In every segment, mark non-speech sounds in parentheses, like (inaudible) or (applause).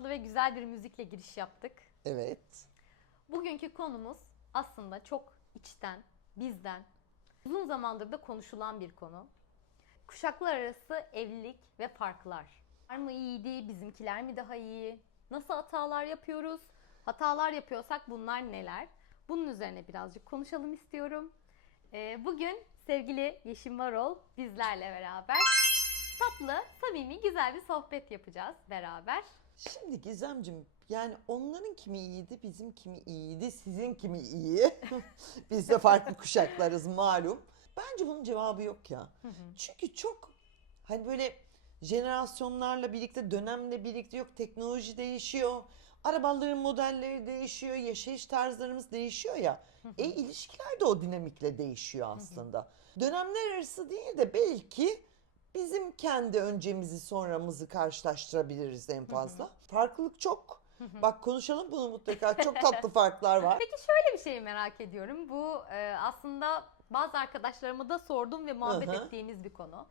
tatlı ve güzel bir müzikle giriş yaptık. Evet. Bugünkü konumuz aslında çok içten, bizden, uzun zamandır da konuşulan bir konu. Kuşaklar arası evlilik ve farklar. Var mı iyiydi, bizimkiler mi daha iyi? Nasıl hatalar yapıyoruz? Hatalar yapıyorsak bunlar neler? Bunun üzerine birazcık konuşalım istiyorum. Ee, bugün sevgili Yeşim Varol bizlerle beraber tatlı, samimi, güzel bir sohbet yapacağız beraber. Şimdi Gizemcim yani onların kimi iyiydi, bizim kimi iyiydi, sizin kimi iyi. (laughs) Biz de farklı kuşaklarız malum. Bence bunun cevabı yok ya. Çünkü çok hani böyle jenerasyonlarla birlikte, dönemle birlikte yok teknoloji değişiyor. Arabaların modelleri değişiyor, yaşayış tarzlarımız değişiyor ya. E ilişkiler de o dinamikle değişiyor aslında. Dönemler arası değil de belki bizim kendi öncemizi sonramızı karşılaştırabiliriz en fazla. Farklılık çok. Bak konuşalım bunu mutlaka. (laughs) Çok tatlı farklar var. Peki şöyle bir şey merak ediyorum. Bu e, aslında bazı arkadaşlarıma da sordum ve muhabbet Hı hı. ettiğimiz bir konu.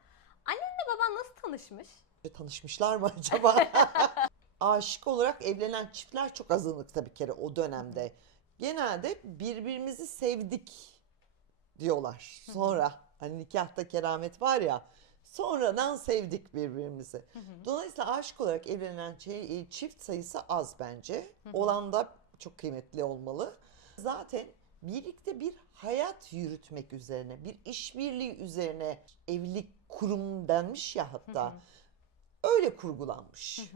Annenle baban nasıl tanışmış? Tanışmışlar mı acaba? (laughs) Aşık olarak evlenen çiftler çok azınlıkta bir kere o dönemde. Genelde birbirimizi sevdik diyorlar. Sonra hani nikahta keramet var ya sonradan sevdik birbirimizi. Dolayısıyla aşık olarak evlenen e, çift sayısı az bence. Olan da çok kıymetli olmalı. Zaten birlikte bir hayat yürütmek üzerine, bir işbirliği üzerine evlilik kurum denmiş ya hatta. Öyle kurgulanmış.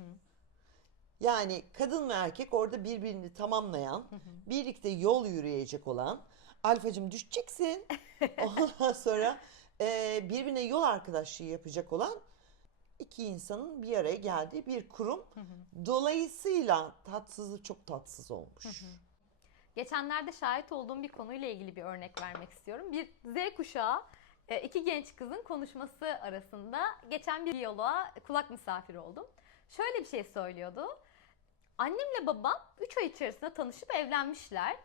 Yani kadın ve erkek orada birbirini tamamlayan, birlikte yol yürüyecek olan, alfacım düşeceksin. (laughs) Ondan sonra e, birbirine yol arkadaşlığı yapacak olan iki insanın bir araya geldiği bir kurum. Dolayısıyla tatsızı çok tatsız olmuş. Geçenlerde şahit olduğum bir konuyla ilgili bir örnek vermek istiyorum. Bir Z kuşağı e, iki genç kızın konuşması arasında geçen bir diyaloğa kulak misafiri oldum. Şöyle bir şey söylüyordu. Annemle babam 3 ay içerisinde tanışıp evlenmişler.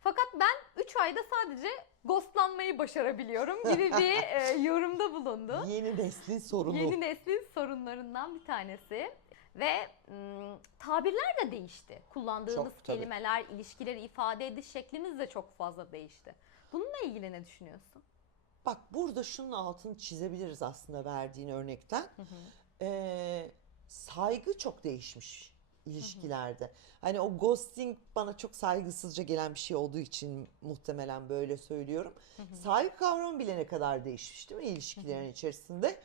Fakat ben 3 ayda sadece ghostlanmayı başarabiliyorum gibi (laughs) bir e, yorumda bulundu. Yeni neslin sorunu. Yeni neslin sorunlarından bir tanesi. Ve ım, tabirler de değişti. Kullandığımız Çok, tabii. kelimeler, ilişkileri ifade ediş şeklimiz de çok fazla değişti. Bununla ilgili ne düşünüyorsun? Bak burada şunun altını çizebiliriz aslında verdiğin örnekten. Ee, saygı çok değişmiş ilişkilerde. Hani o ghosting bana çok saygısızca gelen bir şey olduğu için muhtemelen böyle söylüyorum. Saygı kavramı bile ne kadar değişmiş değil mi ilişkilerin içerisinde?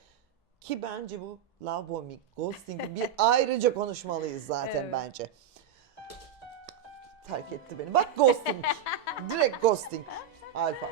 Ki bence bu love bombing, ghosting bir (laughs) ayrıca konuşmalıyız zaten Evet. bence. Terk etti beni. Bak ghosting. (laughs) Direkt ghosting. Alfa.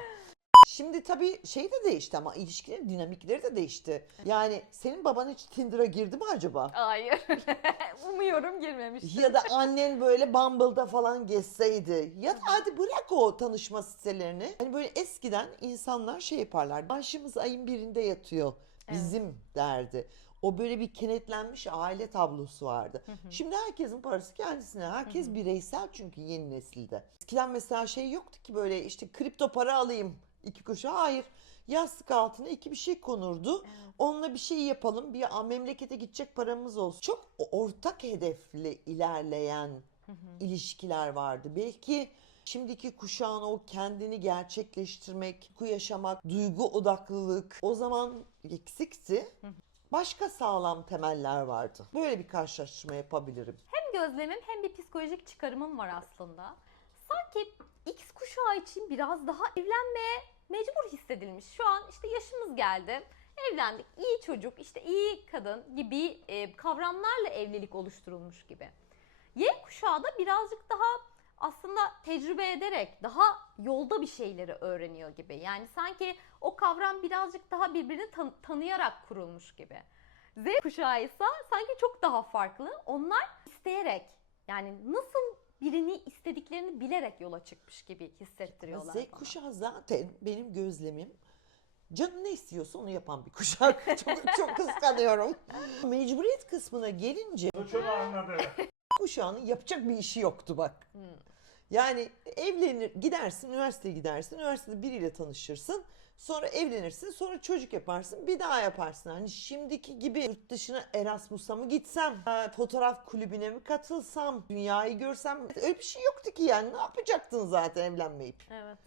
Şimdi tabii şey de değişti ama ilişkilerin dinamikleri de değişti. Yani senin baban hiç Tinder'a girdi mi acaba? Hayır. (laughs) Umuyorum girmemiştir. Ya da (laughs) annen böyle Bumble'da falan gezseydi. Ya da hadi bırak o tanışma sitelerini. Hani böyle eskiden insanlar şey yaparlar. Maaşımız ayın birinde yatıyor. Bizim derdi. O böyle bir kenetlenmiş aile tablosu vardı. Şimdi herkesin parası kendisine. Herkes bireysel çünkü yeni nesilde. Eskiden mesela şey yoktu ki böyle işte kripto para alayım iki kuşa. Hayır. Yastık altına iki bir şey konurdu. Onunla bir şey yapalım. Bir a, memlekete gidecek paramız olsun. Çok ortak hedefli ilerleyen ilişkiler vardı. Belki şimdiki kuşağın o kendini gerçekleştirmek, duygu yaşamak, duygu odaklılık o zaman eksikti. Başka sağlam temeller vardı. Böyle bir karşılaştırma yapabilirim. Hem gözlemim hem bir psikolojik çıkarımım var aslında. Sanki X kuşağı için biraz daha evlenmeye mecbur hissedilmiş. Şu an işte yaşımız geldi. Evlendik, iyi çocuk, işte iyi kadın gibi e, kavramlarla evlilik oluşturulmuş gibi. Y kuşağı da birazcık daha aslında tecrübe ederek daha yolda bir şeyleri öğreniyor gibi. Yani sanki o kavram birazcık daha birbirini tan- tanıyarak kurulmuş gibi. Z kuşağı ise sanki çok daha farklı. Onlar isteyerek yani nasıl birini istediklerini bilerek yola çıkmış gibi hissettiriyorlar. Z bana. kuşağı zaten benim gözlemim canı ne istiyorsa onu yapan bir kuşak. (laughs) çok, çok kıskanıyorum. Mecburiyet kısmına gelince Suçunu anladı. kuşağının yapacak bir işi yoktu bak. Hmm. Yani evlenir, gidersin, üniversiteye gidersin, üniversitede biriyle tanışırsın. Sonra evlenirsin, sonra çocuk yaparsın, bir daha yaparsın. Hani şimdiki gibi yurt dışına Erasmus'a mı gitsem, ha, fotoğraf kulübüne mi katılsam, dünyayı görsem öyle bir şey yoktu ki yani. Ne yapacaktın zaten evlenmeyip? Evet.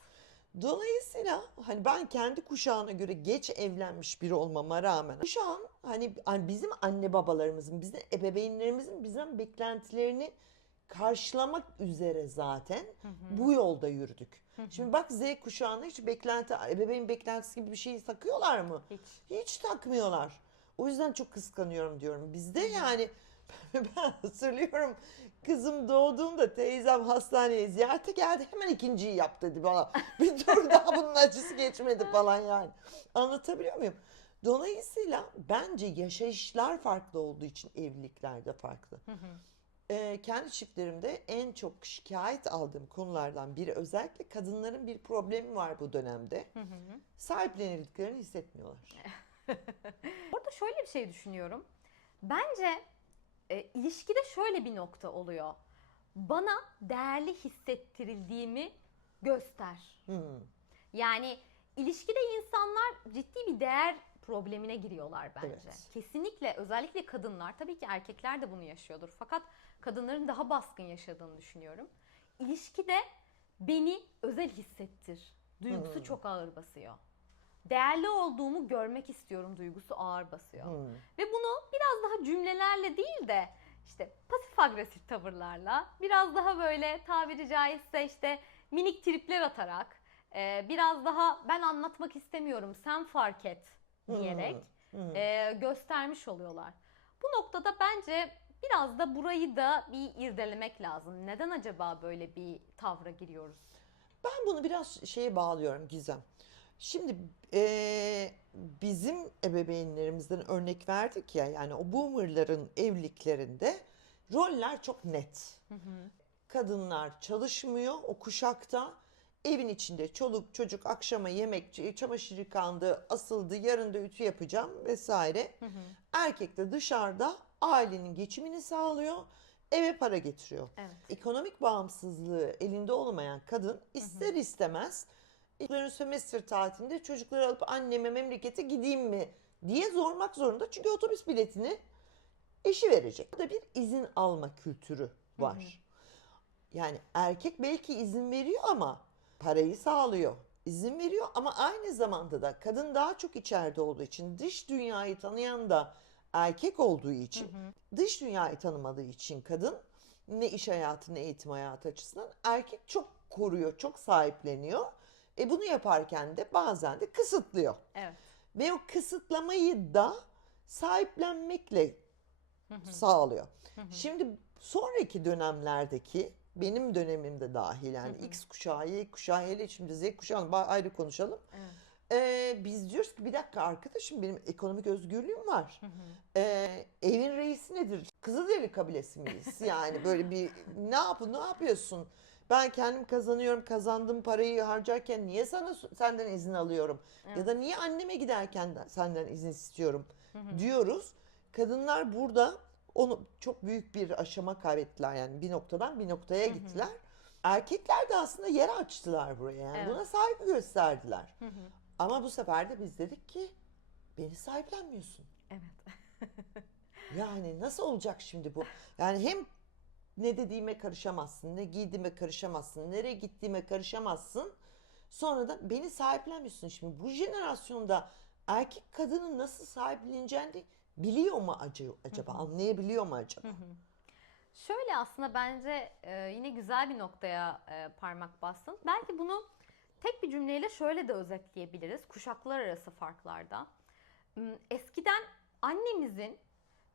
Dolayısıyla hani ben kendi kuşağına göre geç evlenmiş biri olmama rağmen kuşağın hani hani bizim anne babalarımızın, bizim ebeveynlerimizin bizden beklentilerini karşılamak üzere zaten bu yolda yürüdük. Şimdi bak Z kuşağına hiç beklenti, ebeveyn beklentisi gibi bir şey takıyorlar mı? Hiç. Hiç takmıyorlar. O yüzden çok kıskanıyorum diyorum. Bizde yani (laughs) ben hatırlıyorum kızım doğduğunda teyzem hastaneye ziyarete geldi. Hemen ikinciyi yap dedi bana. (laughs) Bir dur daha bunun acısı geçmedi falan yani. Anlatabiliyor muyum? Dolayısıyla bence yaşayışlar farklı olduğu için evlilikler de farklı. Ee, kendi çiftlerimde en çok şikayet aldığım konulardan biri özellikle kadınların bir problemi var bu dönemde. Sahiplenildiklerini hissetmiyorlar. (laughs) Orada şöyle bir şey düşünüyorum. Bence e, ilişkide şöyle bir nokta oluyor. Bana değerli hissettirildiğimi göster. Hmm. Yani ilişkide insanlar ciddi bir değer problemine giriyorlar bence. Evet. Kesinlikle özellikle kadınlar tabii ki erkekler de bunu yaşıyordur. Fakat kadınların daha baskın yaşadığını düşünüyorum. İlişkide beni özel hissettir duygusu Hmm. çok ağır basıyor. Değerli olduğumu görmek istiyorum duygusu ağır basıyor. Hmm. Ve bunu biraz daha cümlelerle değil de işte pasif agresif tavırlarla biraz daha böyle tabiri caizse işte minik tripler atarak e, biraz daha ben anlatmak istemiyorum sen fark et diyerek Hmm. e, göstermiş oluyorlar. Bu noktada bence biraz da burayı da bir irdelemek lazım. Neden acaba böyle bir tavra giriyoruz? Ben bunu biraz şeye bağlıyorum Gizem. Şimdi eee, bizim ebeveynlerimizden örnek verdik ya yani o boomerların evliliklerinde roller çok net. Kadınlar çalışmıyor o kuşakta. Evin içinde çoluk çocuk akşama yemek, çamaşır yıkandı, asıldı, yarın da ütü yapacağım vesaire. Erkek de dışarıda ailenin geçimini sağlıyor, eve para getiriyor. Evet. Ekonomik bağımsızlığı elinde olmayan kadın ister istemez çocukların sömestr tatilinde çocukları alıp anneme memlekete gideyim mi diye sormak zorunda. Çünkü otobüs biletini eşi verecek. Burada bir izin alma kültürü var. Yani erkek belki izin veriyor ama parayı sağlıyor. İzin veriyor ama aynı zamanda da kadın daha çok içeride olduğu için dış dünyayı tanıyan da erkek olduğu için dış dünyayı tanımadığı için kadın ne iş hayatı ne eğitim hayatı açısından erkek çok koruyor, çok sahipleniyor. E bunu yaparken de bazen de kısıtlıyor. Evet. Ve o kısıtlamayı da sahiplenmekle sağlıyor. Şimdi sonraki dönemlerdeki benim dönemimde dahil yani X kuşağı, Y kuşağı hele şimdi Z kuşağını ba- ayrı konuşalım. Evet. Ee, biz diyoruz ki bir dakika arkadaşım benim ekonomik özgürlüğüm var. Ee, evin reisi nedir? Kızılderili kabilesi miyiz? Yani böyle bir ne yapın ne yapıyorsun? Ben kendim kazanıyorum, kazandığım parayı harcarken niye sana senden izin alıyorum? Ya da niye anneme giderken de senden izin istiyorum diyoruz. Kadınlar burada onu çok büyük bir aşama kaybettiler yani bir noktadan bir noktaya gittiler. Erkekler de aslında yer açtılar buraya yani Evet. buna saygı gösterdiler. Ama bu sefer de biz dedik ki beni sahiplenmiyorsun. Evet. (laughs) Yani nasıl olacak şimdi bu? Yani hem ne dediğime karışamazsın, ne giydiğime karışamazsın, nereye gittiğime karışamazsın. Sonra da beni sahiplenmiyorsun. Şimdi bu jenerasyonda erkek kadının nasıl sahipleneceğini biliyor mu acaba? acaba? Anlayabiliyor mu acaba? Şöyle aslında bence e, yine güzel bir noktaya e, parmak bastın. Belki bunu tek bir cümleyle şöyle de özetleyebiliriz kuşaklar arası farklarda. Hmm, Eskiden annemizin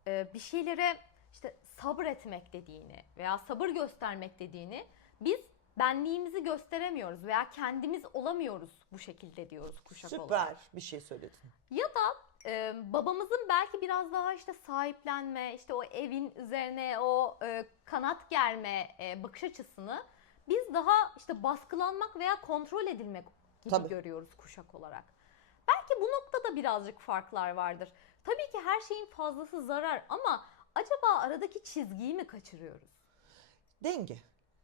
e, bir şeylere işte sabretmek dediğini veya sabır göstermek dediğini biz benliğimizi gösteremiyoruz veya kendimiz olamıyoruz bu şekilde diyoruz kuşak olarak. Süper bir şey söyledin. Ya da e, babamızın belki biraz daha işte sahiplenme, işte o evin üzerine o e, kanat germe e, bakış açısını biz daha işte baskılanmak veya kontrol edilmek gibi Tabii. görüyoruz kuşak olarak. Belki bu noktada birazcık farklar vardır. Tabii ki her şeyin fazlası zarar ama acaba aradaki çizgiyi mi kaçırıyoruz? Denge.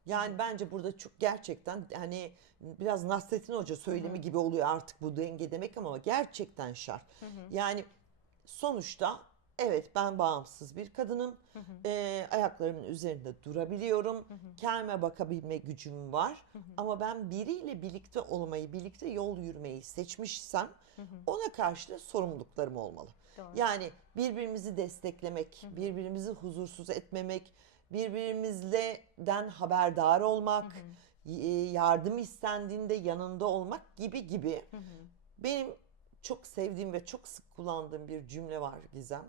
Yani bence burada çok gerçekten hani biraz Nasrettin Hoca söylemi gibi oluyor artık bu denge demek ama gerçekten şart. Yani sonuçta evet ben bağımsız bir kadınım. Ee, ayaklarımın üzerinde durabiliyorum. Kendime bakabilme gücüm var. Ama ben biriyle birlikte olmayı, birlikte yol yürümeyi seçmişsem ona karşı da sorumluluklarım olmalı. Doğru. Yani birbirimizi desteklemek, birbirimizi huzursuz etmemek, birbirimizden haberdar olmak, y- e, yardım istendiğinde yanında olmak gibi gibi. Benim çok sevdiğim ve çok sık kullandığım bir cümle var Gizem.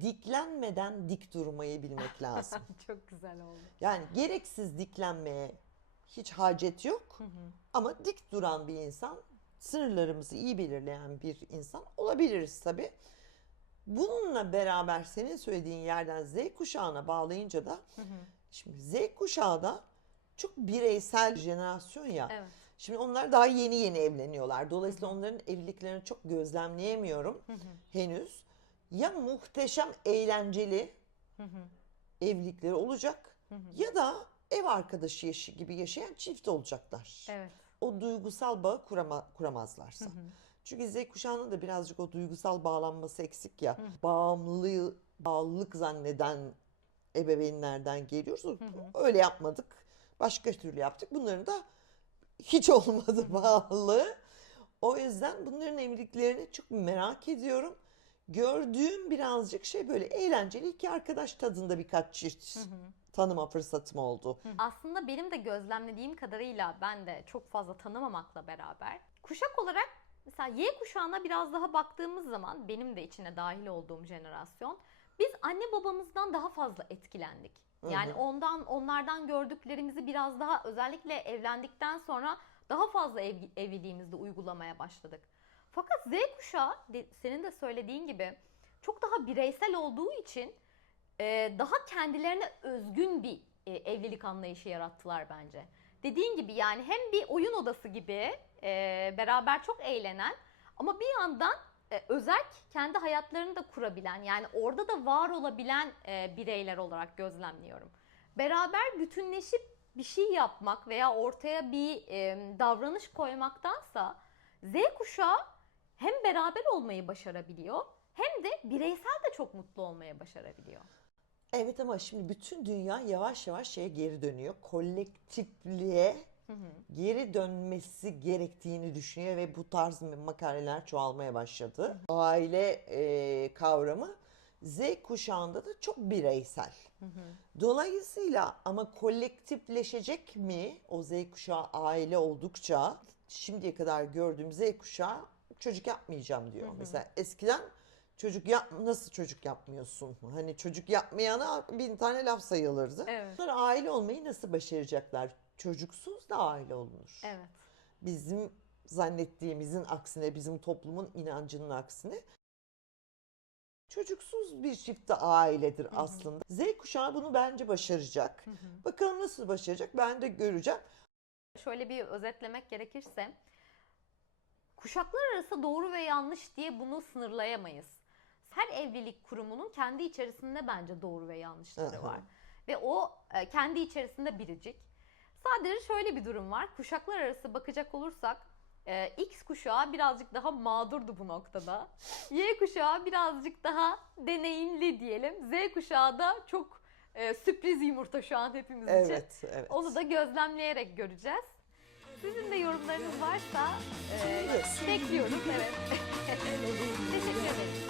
Diklenmeden dik durmayı bilmek (laughs) lazım. Çok güzel oldu. Yani gereksiz diklenmeye hiç hacet yok. Ama dik duran bir insan, sınırlarımızı iyi belirleyen bir insan olabiliriz tabii. Bununla beraber senin söylediğin yerden Z kuşağına bağlayınca da şimdi Z kuşağı da çok bireysel bir jenerasyon ya. Evet. Şimdi onlar daha yeni yeni evleniyorlar. Dolayısıyla onların evliliklerini çok gözlemleyemiyorum henüz. Ya muhteşem eğlenceli evlilikleri olacak ya da ev arkadaşı yaşı gibi yaşayan çift olacaklar. Evet. O duygusal bağı kurama, kuramazlarsa. Çünkü Z kuşağının da birazcık o duygusal bağlanması eksik ya. Bağımlılığı, bağlılık zanneden ebeveynlerden geliyoruz. Öyle yapmadık. Başka türlü yaptık. Bunların da hiç olmadı (laughs) bağlılığı. O yüzden bunların evliliklerini çok merak ediyorum. Gördüğüm birazcık şey böyle eğlenceli iki arkadaş tadında birkaç çift tanıma fırsatım oldu. Aslında benim de gözlemlediğim kadarıyla ben de çok fazla tanımamakla beraber kuşak olarak mesela Y kuşağına biraz daha baktığımız zaman benim de içine dahil olduğum jenerasyon biz anne babamızdan daha fazla etkilendik. Yani Hı hı. ondan onlardan gördüklerimizi biraz daha özellikle evlendikten sonra daha fazla ev, evliliğimizde uygulamaya başladık. Fakat Z kuşağı senin de söylediğin gibi çok daha bireysel olduğu için e, daha kendilerine özgün bir e, evlilik anlayışı yarattılar bence. Dediğin gibi yani hem bir oyun odası gibi e, beraber çok eğlenen ama bir yandan e, özerk kendi hayatlarını da kurabilen yani orada da var olabilen e, bireyler olarak gözlemliyorum. Beraber bütünleşip bir şey yapmak veya ortaya bir e, davranış koymaktansa Z kuşağı hem beraber olmayı başarabiliyor hem de bireysel de çok mutlu olmaya başarabiliyor. Evet ama şimdi bütün dünya yavaş yavaş şeye geri dönüyor. Kolektifliğe geri dönmesi gerektiğini düşünüyor ve bu tarz makaleler çoğalmaya başladı. Aile e, kavramı Z kuşağında da çok bireysel. Dolayısıyla ama kolektifleşecek mi o Z kuşağı aile oldukça şimdiye kadar gördüğüm Z kuşağı çocuk yapmayacağım diyor. Mesela eskiden çocuk yap nasıl çocuk yapmıyorsun? Hani çocuk yapmayana bin tane laf sayılırdı. Evet. Bunlar aile olmayı nasıl başaracaklar? Çocuksuz da aile olunur. Evet. Bizim zannettiğimizin aksine, bizim toplumun inancının aksine çocuksuz bir çift de ailedir aslında. Z kuşağı bunu bence başaracak. Bakalım nasıl başaracak ben de göreceğim. Şöyle bir özetlemek gerekirse kuşaklar arası doğru ve yanlış diye bunu sınırlayamayız. Her evlilik kurumunun kendi içerisinde bence doğru ve yanlışları Aha. var. Ve o e, kendi içerisinde biricik. Sadece şöyle bir durum var. Kuşaklar arası bakacak olursak e, X kuşağı birazcık daha mağdurdu bu noktada. Y kuşağı birazcık daha deneyimli diyelim. Z kuşağı da çok e, sürpriz yumurta şu an hepimiz için. Evet, evet. Onu da gözlemleyerek göreceğiz. Sizin de yorumlarınız varsa e, bekliyoruz. Evet. (laughs)